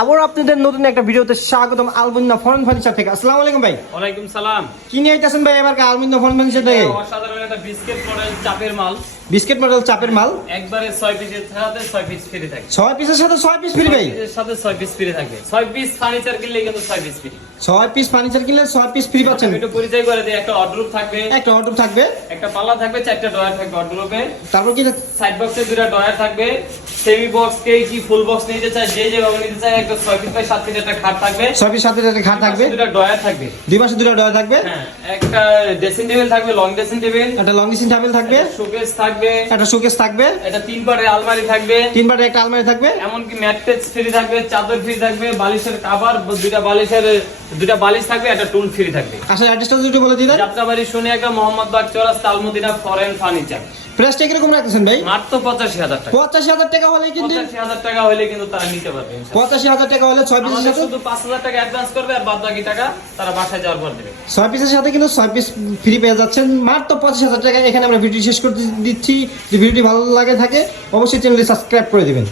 আবার আপনাদের নতুন একটা ভিডিওতে স্বাগতম আলমুন্না ফরেন ফার্নিচার থেকে। আসসালামু আলাইকুম ভাই। ওয়ালাইকুম সালাম। কি নিয়ে আইতাছেন ভাই এবার আলমুন্না ফরেন ফার্নিচার থেকে? অসাধারণ একটা বিস্কিট মডেল চাপের মাল। বিস্কিট মডেল চাপের মাল একবারে 6 পিসের সাথে 6 পিস ফ্রি থাকে। 6 পিসের সাথে 6 পিস ফ্রি ভাই? এর সাথে 6 পিস ফ্রি থাকে। 6 পিস ফার্নিচার কিনলে কিন্তু 6 পিস ফ্রি। 6 পিস ফার্নিচার কিনলে 6 পিস ফ্রি পাচ্ছেন। একটু পরিচয় করে দেই, একটা অর্ডার থাকবে, একটা অর্ডার থাকবে, একটা পাল্লা থাকবে, 4টা ডয়ার থাকবে অর্ডারে। তারপর কি সাইড বক্সে 2টা ডয়ার থাকবে, সেমি বক্স কি ফুল বক্স নিতে চায় যে ভাবে নিতে চায়, একটা 6 পিস বাই 7 ফিট একটা খাট থাকবে। 6 পিস সাথে একটা খাট থাকবে, 2টা ডয়ার থাকবে, দুই পাশে 2টা ডয়ার থাকবে, হ্যাঁ একটা ড্রেসিং টেবিল থাকবে, লং ড্রেসিং টেবিল, একটা লং ড্রেসিং টেবিল থাকবে, শোকেস থাকবে, একটা শোকেস থাকবে, এটা 3 পাটের আলমারি থাকবে, 3 পাটের একটা আলমারি থাকবে, এমনকি ম্যাট্রেস ফ্রি থাকবে, চাদর ফ্রি থাকবে, বালিশের কভার, দুইটা বালিশ থাকবে, একটা টুল ফ্রি থাকবে। আসলে অ্যাড্রেসটা যদি বলে দিলেন। যাত্রাবাড়ি সোনিয়াগা মোহাম্মদবাগ চৌরাস্তা আলমদিনা ফরেন ফার্নিচার। প্রাইসটা কিরকম রাখতেছেন ভাই? মাত্র 85,000 টাকা। 85,000 টাকা হলে কিন্তু 85,000 টাকা হলে কিন্তু তারা নিতে পারবে ইনশাআল্লাহ। 85,000 টাকা হলে 6 পিসের আমাদের সাথে শুধু 5,000 টাকা অ্যাডভান্স করবে আর বাদ বাকি টাকা তারা বাসায় যাওয়ার পর দেবে। 6 পিসের সাথে কিন্তু 6 পিস ফ্রি পেয়ে যাচ্ছেন মাত্র 85,000 টাকা। এখানে আমরা ভিডিও শেষ করতে দিচ্ছি। যদি ভিডিওটি ভালো লাগে থাকে অবশ্যই চ্যানেলটি সাবস্ক্রাইব করে দিবেন।